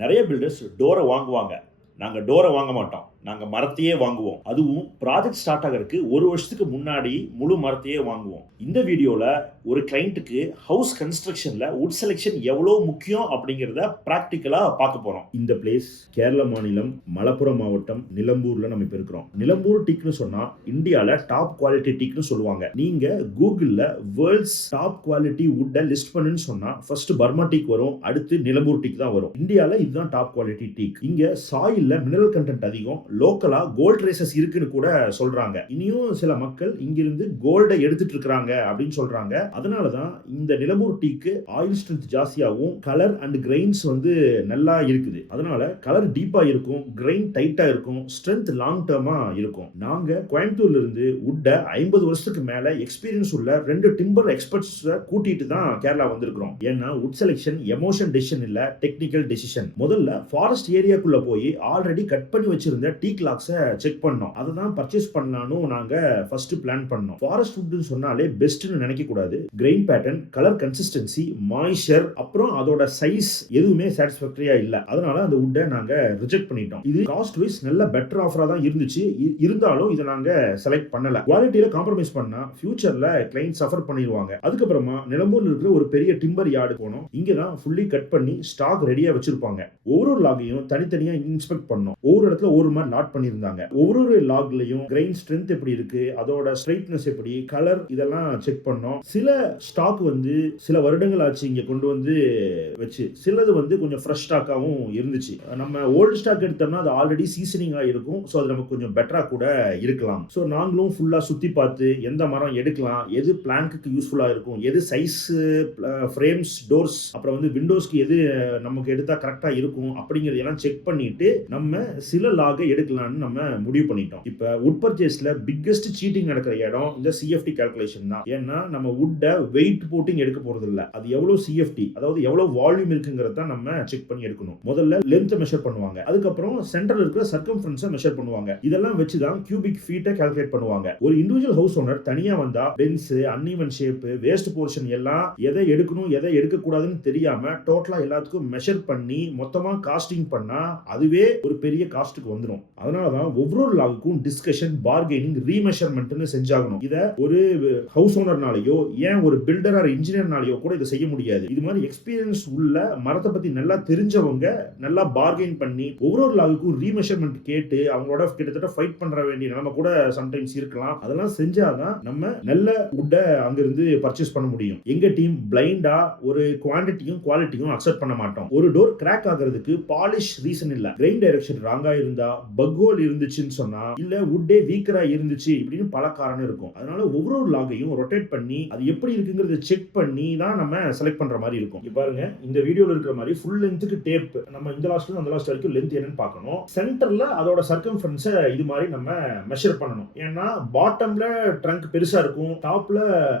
நிறைய பில்டர்ஸ் டோரை வாங்குவாங்க. நாங்க டோரை வாங்க மாட்டோம். நாங்க மரத்தையே வாங்குவோம். அதுவும் ப்ராஜெக்ட் ஸ்டார்ட் ஆகறதுக்கு 1 வருஷத்துக்கு முன்னாடி முழு மரத்தையே வாங்குவோம். இந்த வீடியோல ஒரு கிளையண்ட்டுக்கு ஹவுஸ் கன்ஸ்ட்ரக்ஷன்ல வுட் செலக்ஷன் எவ்வளவு முக்கியம் அப்படிங்கறத பிராக்டிகலா பார்க்க போறோம். இந்த பிளேஸ் கேரள மாநிலம் மலப்புரம் மாவட்டம் நிலம்பூர்ல நம்ம இப்ப இருக்கிறோம். நிலம்பூர் டீக்னு சொன்னா இந்தியால டாப் குவாலிட்டி டீக்னு சொல்லுவாங்க. நீங்க கூகுள்ல world's top quality would list பண்ணுன்னு சொன்னா ஃபர்ஸ்ட் பர்மா டீக் வரும், அடுத்து நிலம்பூர் டீக் தான் வரும். இந்தியால இதுதான் டாப் குவாலிட்டி டீக். இங்க சாயில்ல மினரல் கண்டென்ட் அதிகம், லோக்கலா கோல்ட் ரேசஸ் இருக்குன்னு கூட சொல்றாங்க. இனியும் சில மக்கள் இங்கிருந்து கோல்டை எடுத்துட்டு இருக்காங்க அப்படின்னு சொல்றாங்க. அதனாலதான் இந்த நிலம்பூர் டீக்கு ஆயில் ஸ்ட்ரென்த் ஜாஸ்தியாகவும் கலர் அண்ட் கிரெயின்ஸ் நல்லா இருக்குது. அதனால கலர் டீப்பா இருக்கும், கிரெயின் டைட்டா இருக்கும், ஸ்ட்ரென்த் லாங் டர்மா இருக்கும். நாங்க கோயம்புத்தூர்ல இருந்து வுட்ட 50 வருஷத்துக்கு மேல எக்ஸ்பீரியன்ஸ் உள்ள 2 டிம்பர் எக்ஸ்பர்ட்ஸ் கூட்டிட்டு தான் கேரளா வந்திருக்கிறோம். ஏன்னா வுட் செலக்ஷன் எமோஷன் டெசிஷன் இல்ல, டெக்னிக்கல் டெசிஷன். முதல்ல ஃபாரஸ்ட் ஏரியாக்குள்ள போய் ஆல்ரெடி கட் பண்ணி வச்சிருந்த டீக் லாக்ஸை செக் பண்ணோம். அதை தான் பர்ச்சேஸ் பண்ணலாம்னு நாங்க ஃபர்ஸ்ட் பிளான் பண்ணோம். ஃபாரஸ்ட் வுட்னு சொன்னாலே பெஸ்ட்னு நினைக்க கூடாது. Grain pattern, colour consistency, moisture, அப்புறம் அதோட சைஸ் எதுவுமே சாட்டிஸ்ஃபேக்டரியா இல்ல. அதனால அந்த வுட்டை நாங்க ரிஜெக்ட் பண்ணிட்டோம். இது காஸ்ட் வைஸ் நல்ல பெட்டர் ஆஃபரா தான் இருந்துச்சு. இருந்தாலும் இதை நாங்க செலக்ட் பண்ணல. குவாலிட்டியில காம்ப்ரமைஸ் பண்ணா ஃபியூச்சர்ல கிளையன்ட் சஃபர் பண்ணிடுவாங்க. அதுக்கப்புறமா நிலம்பூர்ல இருக்கிற ஒரு பெரிய டிம்பர் யார்டு போனோம். இங்க தான் ஃபுல்லி கட் பண்ணி ஸ்டாக் ரெடியா வச்சிருப்பாங்க. ஒவ்வொரு லாகையும் தனித்தனியா இன்ஸ்பெக்ட் பண்ணோம். ஒவ்வொரு இடத்துல ஒவ்வொரு மாதிரி லாட் பண்ணியிருந்தாங்க. ஒவ்வொரு லாக்லையும் கிரெயின் ஸ்ட்ரென்த் எப்படி இருக்கு, அதோட ஸ்ட்ரைட்னஸ் எப்படி, கலர், இதெல்லாம் செக் பண்ணோம். சில ஸ்டாக் சில வருடங்கள் ஆச்சு இங்க கொண்டு வச்சு, சிலது கொஞ்சம் ஃப்ரெஷ் ஸ்டாக்காவும் இருந்துச்சு. நம்ம ஓல்டு ஸ்டாக் எடுத்தோம்னா அது ஆல்ரெடி சீசனிங்கா இருக்கும். ஸோ அது நமக்கு கொஞ்சம் பெட்டரா கூட இருக்கலாம். ஸோ நாங்களும் ஃபுல்லா சுத்தி பார்த்து எந்த மரம் எடுக்கலாம், எது பிளாங்க்கு யூஸ்ஃபுல்லா இருக்கும், எது சைஸ், ஃப்ரேம்ஸ், டோர்ஸ், அப்புறம் விண்டோஸ்க்கு எது நமக்கு எடுத்தா கரெக்டா இருக்கும் அப்படிங்கறதெல்லாம் செக் பண்ணிட்டு நம்ம சில லாகை எடுக்கலாம்னு நம்ம முடிவு பண்ணிட்டோம். இப்ப வுட் பர்ச்சேஸ்ல பிக்கெஸ்ட் சீட்டிங் நடக்கிற இடம் இந்த சிஎஃப்டி கால்குலேஷன் தான். ஏன்னா நம்ம வுட்டை வெயிட் போட்டு எடுக்க போறது இல்ல. அது எவ்வளவு சிஎஃப்டி, அதாவது எவ்வளவு வால்யூம் இருக்குங்கிறத நம்ம செக் பண்ணி எடுக்கணும். முதல்ல லென்த் மெஷர் பண்ணுவாங்க, அதுக்கப்புறம் சென்டர்ல இருக்கிற சர்க்கம்ஃபரன்ஸை மெஷர் பண்ணுவாங்க. இதெல்லாம் வச்சு தான் கியூபிக் ஃபீட்டை கால்குலேட் பண்ணுவாங்க. ஒரு இண்டிவிஜுவல் ஹவுஸ் ஓனர் தனியா வந்தா பென்ஸ், அன்இவன் ஷேப், வேஸ்ட் போர்ஷன் எல்லாம் எதை எடுக்கணும் எதை எடுக்க கூடாதுன்னு தெரியாம டோட்டலா எல்லாத்துக்கும் மெஷர் பண்ணி மொத்தமா காஸ்டிங் பண்ணா அதுவே ஒரு பெரிய காஸ்ட்டுக்கு வந்துடும். அதனாலதான் ஒவ்வொரு லாகுக்கும் டிஸ்கஷன், பார்கெனிங், ரீமெஷர்மெண்ட்னு செஞ்சாகணும். இத ஒரு ஹவுஸ் ஓனர்னாலயோ ஏன் ஒரு பில்டர் ஆர் இன்ஜினியர்னாலயோ கூட இதை செய்ய முடியாது. இது மாதிரி எக்ஸ்பீரியன்ஸ் உள்ள மரத்தை பத்தி நல்லா தெரிஞ்சவங்க நல்லா பார்கெயின் பண்ணி ஒவ்வொரு லாகுக்கும் ரீமெஷர்மெண்ட் கேட்டு அவங்களோட கிட்டத்தட்ட ஃபைட் பண்ற வேண்டிய நிலைமை கூட சம்டைம்ஸ் இருக்கலாம். அதெல்லாம் செஞ்சாதான் நம்ம நல்ல வுட்டை அங்கிருந்து பர்ச்சேஸ் பண்ண முடியும். எங்க டீம் பிளைண்டா ஒரு குவான்டிட்டியும் குவாலிட்டியும் அக்செப்ட் பண்ண மாட்டோம். ஒரு டோர் கிராக் ஆகிறதுக்கு பாலிஷ் ரீசன் இல்ல, கிரெயின் டைரக்ஷன் ராங்கா இருந்தா, பக் ஹோல் இருந்துச்சுன்னு சொன்னா, இல்ல வுட்டே வீக்கரா இருந்துச்சு இப்படின்னு பல காரணம் இருக்கும். அதனால ஒவ்வொரு லாகையும் ரொட்டேட் பண்ணி அது எப்படி இருக்குங்கிறத செக் பண்ணி தான் நம்ம செலக்ட் பண்ற மாதிரி இருக்கும். இங்க பாருங்க, இந்த வீடியோல இருக்கிற மாதிரி ஃபுல் லென்த்துக்கு டேப் நம்ம இந்த லாஸ்ட்ல இருந்து அந்த லாஸ்ட் வரைக்கும் லென்த் என்னன்னு பார்க்கணும். சென்டர்ல அதோட சர்க்கம்ஃபரன்ஸை இது மாதிரி நம்ம மெஷர் பண்ணணும். ஏன்னா பாட்டம்ல ட்ரங்க் பெருசா இருக்கும், டாப்ல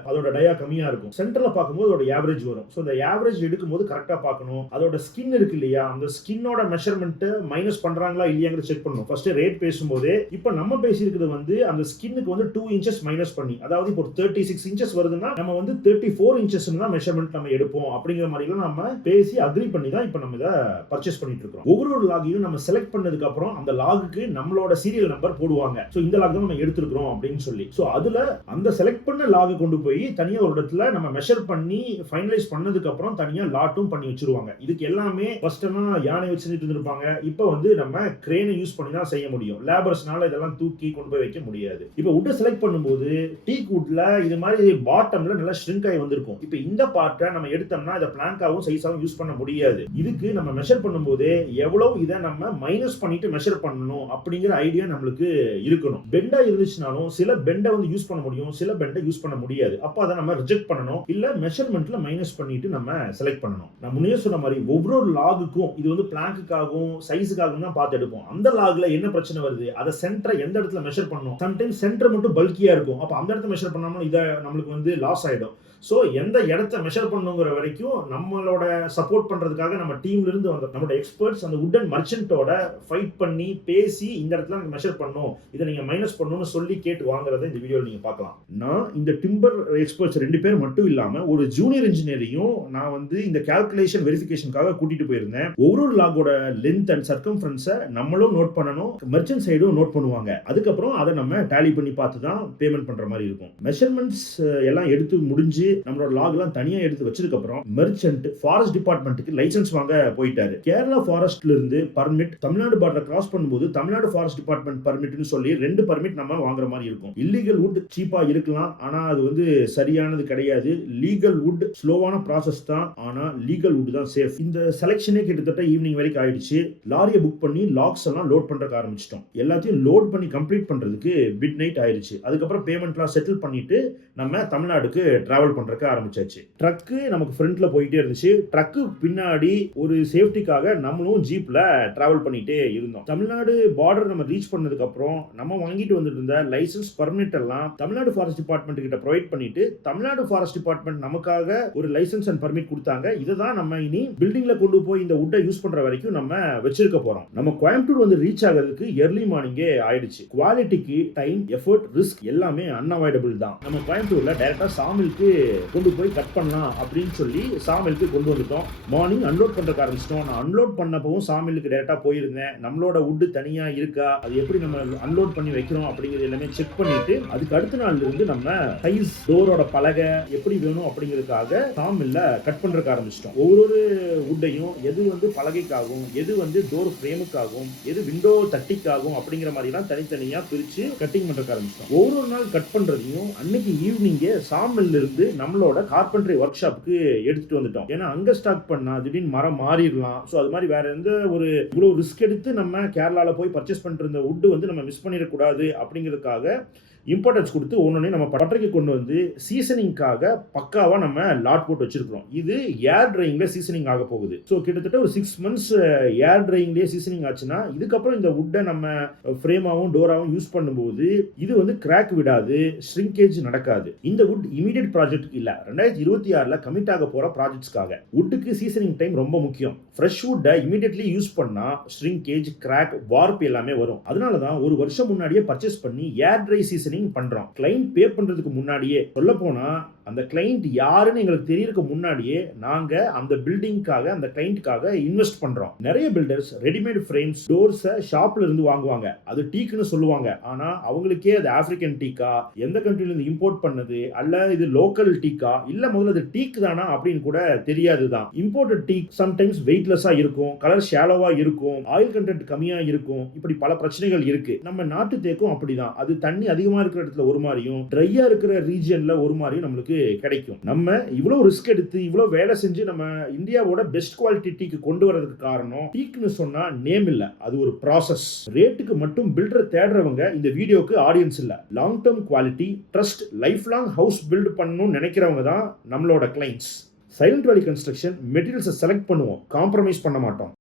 அதோட டயா கம்மியா இருக்கும். சென்டர்ல பார்க்கும்போது அதோட ஆவரேஜ் வரும். ஸோ இந்த ஆவரேஜ் எடுக்கும்போது கரெக்டா பார்க்கணும். அதோட ஸ்கின் இருக்கு இல்லையா, அந்த ஸ்கின்னோட மெஷர்மெண்ட் மைனஸ் பண்றாங்களா இல்லையாங்கிறத செக் பண்ணணும். ஃபர்ஸ்ட் ரேட் பேசும்போது இப்போ நம்ம பேசியிருக்கிறது அந்த ஸ்கின்னுக்கு 2 இன்ச்சஸ் மைனஸ் பண்ணி, அதாவது இப்போ 36 இன்ச்சஸ் வருதுன்னா நம்ம 34 இன்ச்சஸ் தான் மெஷர்மெண்ட் நம்ம எடுப்போம் அப்படிங்கிற மாதிரி நம்ம பேசி அக்ரி பண்ணி தான் இப்போ நம்ம இதை பர்ச்சேஸ் பண்ணிட்டு இருக்கோம். ஒவ்வொரு லாகையும் நம்ம செலக்ட் பண்ணதுக்கு அப்புறம் அந்த லாகுக்கு நம்மளோட சீரியல் நம்பர் போடுவாங்க. ஸோ இந்த லாக் தான் நம்ம எடுத்துருக்கோம் அப்படின்னு சொல்லி. ஸோ அதுல அந்த செலக்ட் பண்ண லாகை கொண்டு போய் தனியா ஒரு இடத்துல நம்ம மெஷர் பண்ணி ஃபைனலைஸ் பண்ணதுக்கு அப்புறம் தனியா லாட்டும் பண்ணி வச்சிருவாங்க. இதுக்கு எல்லாமே ஃபர்ஸ்ட் யானை வச்சு இருந்திருப்பாங்க. இப்போ நம்ம கிரேனை யூஸ் பண்ணி தான் செய்ய முடியும். லேபர்ஸ்னால இதெல்லாம் தூக்கி கொண்டு போய் வைக்க முடியாது. இப்போ வுட்டை செலக்ட் பண்ணும்போது டீக் வுட்ல இது மாதிரி பாட்டம்ல நல்லா ஷ்ரிங்க் ஆகி வந்திருக்கும். இப்போ இந்த பார்ட்டை நம்ம எடுத்தோம்னா இதை பிளாங்காவும் சைஸாவும் யூஸ் பண்ண முடியாது. இதுக்கு நம்ம மெஷர் பண்ணும்போது எவ்வளவு இதை நம்ம மைனஸ் பண்ணிட்டு மெஷர் பண்ணணும் அப்படிங்கிற ஐடியா நம்மளுக்கு இருக்கணும். பெண்டா இருந்துச்சுனாலும் சில பெண்டை யூஸ் பண்ண முடியும், சில பெண்டை யூஸ் பண்ண முடியாது. அப்போ அதை நம்ம ரிஜெக்ட் பண்ணணும், இல்ல மெஷர்மெண்ட்ல மைனஸ் பண்ணிட்டு நம்ம செலக்ட் பண்ணணும். நான் முன்னே சொன்ன மாதிரி ஒவ்வொரு லாகுக்கும் இது பிளாங்க்குக்காகவும் சைஸுக்காகவும் தான் பார்த்து எடுப்போம். அந்த லாக்ல என்ன பிரச்சனை வருது, அதை சென்டரை எந்த இடத்துல மெஷர் பண்ணணும். சம்டைம்ஸ் சென்டர் மட்டும் பல்கியா இருக்கும், அப்ப அந்த இடத்துல மெஷர் பண்ணாம இதை நம்மளுக்கு லாஸ் ஆயிடும். ஸோ எந்த இடத்த மெஷர் பண்ணுங்கிற வரைக்கும் நம்மளோட சப்போர்ட் பண்றதுக்காக நம்ம டீம்ல இருந்து வந்த நம்மளோட எக்ஸ்பர்ட்ஸ் அந்த உட்டன் மர்ச்சன்ட்டோட ஃபைட் பண்ணி பேசி இந்த இடத்துல மெஷர் பண்ணும், இதை நீங்க மைனஸ் பண்ணணும்னு சொல்லி கேட்டு வாங்குறத இந்த வீடியோவில் நீங்க பார்க்கலாம். நான் இந்த டிம்பர் எக்ஸ்பர்ட்ஸ் 2 பேர் மட்டும் இல்லாம ஒரு ஜூனியர் இன்ஜினியரையும் நான் வந்து இந்த கால்குலேஷன் வெரிஃபிகேஷனுக்காக கூட்டிட்டு போயிருந்தேன். ஒவ்வொரு லாகோட லென்த் அண்ட் சர்க்கம்ஃபரன்ஸை நம்மளும் நோட் பண்ணணும், மெர்ச்சன்ட் சைடும் நோட் பண்ணுவாங்க. அதுக்கப்புறம் அதை நம்ம டேலி பண்ணி பார்த்து தான் பேமெண்ட் பண்ற மாதிரி இருக்கும். மெஷர்மெண்ட்ஸ் எல்லாம் எடுத்து முடிஞ்சு நம்மளோட லாக் எல்லாம் தனியா எடுத்து வச்சதுக்கு அப்புறம் மெர்ச்சன்ட் ஃபாரஸ்ட் டிபார்ட்மெண்ட்டுக்கு லைசன்ஸ் வாங்க போயிட்டாரு. கேரளா ஃபாரஸ்ட்ல இருந்து பர்மிட், தமிழ்நாடு பார்டர் கிராஸ் பண்ணும்போது தமிழ்நாடு ஃபாரஸ்ட் டிபார்ட்மெண்ட் பர்மிட்னு சொல்லி 2 பர்மிட் நம்ம வாங்குற மாதிரி இருக்கும். இல்லீகல் வுட் சீப்பா இருக்கலாம், ஆனா அது வந்து சரியானது கிடையாது. லீகல் வுட் ஸ்லோவான ப்ராசஸ் தான், ஆனா லீகல் வுட் தான் சேஃப். இந்த செலக்ஷனே கிட்டத்தட்ட ஈவினிங் வரைக்கும் ஆயிடுச்சு. லாரியை புக் பண்ணி லாக்ஸ் எல்லாம் லோட் பண்றதுக்கு ஆரம்பிச்சிட்டோம். எல்லாத்தையும் லோட் பண்ணி கம்ப்ளீட் பண்றதுக்கு மிட் நைட் ஆயிடுச்சு. அதுக்கப்புறம் பேமெண்ட்லாம் செட்டில் பண்ணிட்டு நம்ம தமிழ்நாடுக்கு டிராவல் பண்றதுக்கு ஆரம்பிச்சாச்சு. ட்ரக்கு நமக்கு ஃப்ரண்ட்ல போயிட்டே இருந்துச்சு. ட்ரக்கு பின்னாடி ஒரு சேஃப்டிக்காக நம்மளும் ஜீப்ல டிராவல் பண்ணிட்டே இருந்தோம். தமிழ்நாடு பார்டர் நம்ம ரீச் பண்ணதுக்கு அப்புறம் நம்ம வாங்கிட்டு வந்துட்டு இருந்த லைசன்ஸ் பர்மிட் எல்லாம் தமிழ்நாடு ஃபாரஸ்ட் டிபார்ட்மெண்ட் கிட்ட ப்ரொவைட் பண்ணிட்டு தமிழ்நாடு ஃபாரஸ்ட் டிபார்ட்மெண்ட் நமக்காக ஒரு லைசன்ஸ் அண்ட் பர்மிட் கொடுத்தாங்க. இதை தான் நம்ம இனி பில்டிங்ல கொண்டு போய் இந்த வுட்டை யூஸ் பண்ற வரைக்கும் நம்ம வச்சிருக்க போறோம். நம்ம கோயம்புத்தூர் வந்து ரீச் ஆகிறதுக்கு எர்லி மார்னிங்கே ஆயிடுச்சு. குவாலிட்டிக்கு டைம், எஃபர்ட், ரிஸ்க் எல்லாமே அன்அவாய்டபிள் தான். நம்ம கோயம்புத்தூர்ல டைரக்டா சாமிலுக்கு கொண்டு போய் கட் பண்ணலாம் அப்படின்னு சொல்லி சாமிலுக்கு கொண்டு வந்துட்டோம். மார்னிங் அன்லோட் பண்றதுக்கு ஆரம்பிச்சிட்டோம். நான் அன்லோட் பண்ணப்பவும் சாமிலுக்கு டைரக்டா போயிருந்தேன். நம்மளோட வுட் தனியா இருக்கா, அது எப்படி நம்ம அன்லோட் பண்ணி வைக்கிறோம் அப்படிங்கிறது எல்லாமே செக் பண்ணிட்டு அதுக்கு அடுத்த நாள்ல இருந்து நம்ம சைஸ், டோரோட பலகை எப்படி வேணும் அப்படிங்கிறதுக்காக சாமில்ல கட் பண்றதுக்கு ஆரம்பிச்சிட்டோம். ஒவ்வொரு வுட்டையும் எது வந்து பலகைக்காகும், எது வந்து டோர் ஃப்ரேமுக்காகும், எது விண்டோ தட்டிக்காகும் அப்படிங்கிற மாதிரி எல்லாம் தனித்தனியா பிரிச்சு கட்டிங் பண்றதுக்கு ஆரம்பிச்சிட்டோம். ஒவ்வொரு நாள் கட் பண்றதையும் அன்னைக்கு ஈவினிங்கே சாமில்ல இருந்து நம்மளோட கார்பென்ட்ரி ஒர்க் ஷாப்புக்கு எடுத்துட்டு வந்துட்டோம். ஏன்னா அங்க ஸ்டாக் பண்ணா திடீர்னு மரம் மாறிடலாம். ஸோ அது மாதிரி வேற எந்த ஒரு இவ்வளவு ரிஸ்க் எடுத்து நம்ம கேரளால போய் பர்ச்சேஸ் பண்ணிட்டு இருந்த வுட் வந்து நம்ம மிஸ் பண்ணிடக்கூடாது அப்படிங்கிறதுக்காக இம்பார்ட்டன்ஸ் கொடுத்து ஒன்னொன்னே நம்ம பட்டறைக்கு கொண்டு வந்து சீசனிங்காக பக்காவா நம்ம லாட் போட்டு வச்சிருக்கிறோம். இது ஏர் ட்ரையிங்ல சீசனிங் ஆக போகுது. ஸோ கிட்டத்தட்ட ஒரு 6 months ஏர் ட்ரையிங்லேயே சீசனிங் ஆச்சுன்னா இதுக்கப்புறம் இந்த வுட்டை நம்ம ஃப்ரேமாவும் டோராவும் யூஸ் பண்ணும்போது இது வந்து கிராக் விடாது, ஷ்ரிங்கேஜ் நடக்காது. இந்த வுட் இமீடியட் ப்ராஜெக்ட் இல்ல, 2026ல கமிட் ஆக போற ப்ராஜெக்ட்ஸ்க்காக. வுட்டுக்கு சீசனிங் டைம் ரொம்ப முக்கியம். ஃப்ரெஷ் வுட்டை இமீடியட்லி யூஸ் பண்ணா ஷ்ரிங்கேஜ், கிராக், வார்ப் எல்லாமே வரும். அதனால தான் ஒரு வருஷம் முன்னாடியே பர்ச்சேஸ் பண்ணி ஏர் ட்ரை சீசனிங் பண்றோம். கிளைண்ட் பே பண்றதுக்கு முன்னாடியே, சொல்ல போனா அந்த கிளைண்ட் யாருன்னு எங்களுக்கு தெரியறதுக்கு முன்னாடியே நாங்க அந்த பில்டிங்காக, அந்த கிளைண்ட்காக இன்வெஸ்ட் பண்றோம். நிறைய பில்டர்ஸ் ரெடிமேட் ஃப்ரேம்ஸ், டோர்ஸ் ஷாப்ல இருந்து வாங்குவாங்க. அது டீக்னு சொல்லுவாங்க. ஆனா அவங்களுக்கே அது ஆப்பிரிக்கன் டீக்கா, எந்த கண்ட்ரில இருந்து இம்போர்ட் பண்ணது, அல்ல இது லோக்கல் டீக்கா, இல்ல முதல்ல அது டீக் தானா அப்படின்னு கூட தெரியாதுதான். இம்போர்ட்டட் டீக் சம்டைம்ஸ் வெயிட்லெஸ்ஸா இருக்கும், கலர் ஷாலோவா இருக்கும், ஆயில் கண்டென்ட் கம்மியா இருக்கும். இப்படி பல பிரச்சனைகள் இருக்கு. நம்ம நாட்டு தேக்கும் அப்படிதான். அது தண்ணி அதிகமா இருக்கிற இடத்துல ஒரு மாதிரியும், ட்ரையா இருக்கிற ரீஜன்ல ஒரு மாதிரியும் நம்மளுக்கு கிடைக்கும். நம்ம இவ்வளவு ரிஸ்க் எடுத்து இவ்வளவு வேலை செஞ்சு நம்ம இந்தியாவோட பெஸ்ட் குவாலிட்டி டீக்கு கொண்டு வரதுக்கு காரணம் டீக்னு சொன்னா நேம் இல்ல, அது ஒரு ப்ராசஸ். ரேட்டுக்கு மட்டும் பில்டர் தேடுறவங்க இந்த வீடியோக்கு ஆடியன்ஸ் இல்ல. Long term quality, trust, life long house build பண்ணணும்னு நினைக்கிறவங்க தான் நம்மளோட கிளைண்ட்ஸ். சைலண்ட் வேலி கன்ஸ்ட்ரக்ஷன் மெட்டீரியல்ஸை செலக்ட் பண்ணுவோம், காம்ப்ரமைஸ் பண்ண மாட்டோம்.